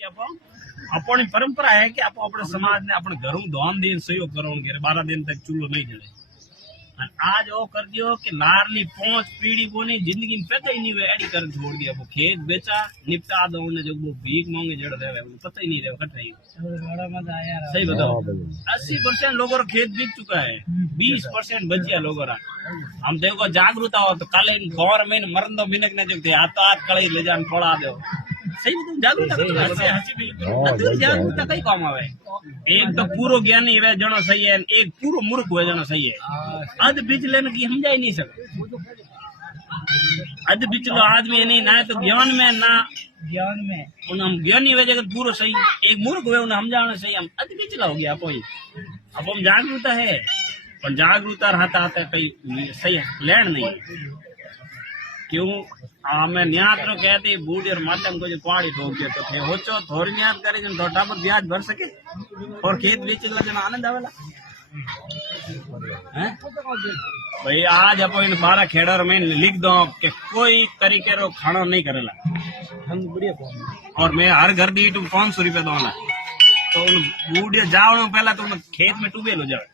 अपनी परंपरा है कि आप अपने समाज ने अपने घरों दान दिन सहयोग करो 12 दिन तक चूल्हो नहीं जले। आज वो कर दियो कि लारली पहुंच पीढ़ी को नहीं जिंदगी में पैदा ही नहीं हुए एडी कर छोड़ दिया। वो खेत बेचा निपटा दो उन्हें जो वो भीख मांगे जड़ दे उन्हें पता ही नहीं रहे कट रही। सही बताओ 80% लोगों का खेत बिक चुका है 20% बचिया लोगों का। हम देखो जागरूकता हो तो कल गवर्नमेंट मरन दो मिनक ने जो हाथ कड़ी ले जान पड़ा दो। सही बताऊं जागरूकता कई काम आवे। एक तो पूरो ज्ञानी वे जनो सही है एक पूरो मूर्ख हुए जनो सही है। अध बिचले की समझा ही नहीं सकते। अध बिचलो आदमी नहीं ना तो ज्ञान में उन हम ज्ञानी वजह पूरो सही एक मूर्ख हुए उन्हें समझाना सही हम अध बिचला हो गया कोई। अब हम जागरूकता है पर जागरूकता रहता आता कहीं सही लैंड नहीं क्यों मैं न्यात रो कहते बूढ़ी और मातम को जो पाड़ी ठोक दिया तो थे होचो थोड़ी न्यात करे जन थोड़ा टाबर ब्याज भर सके और खेत बेच जन आनंद आवेला हैं भाई। आज अपन इन 12 खेड़र में लिख दो कि कोई तरीके रो खाना नहीं करेला और मैं हर घर दी 500 रुपया दूंगा तो बूढ़ी जाओ पहला तो खेत में टूबेल हो जाए।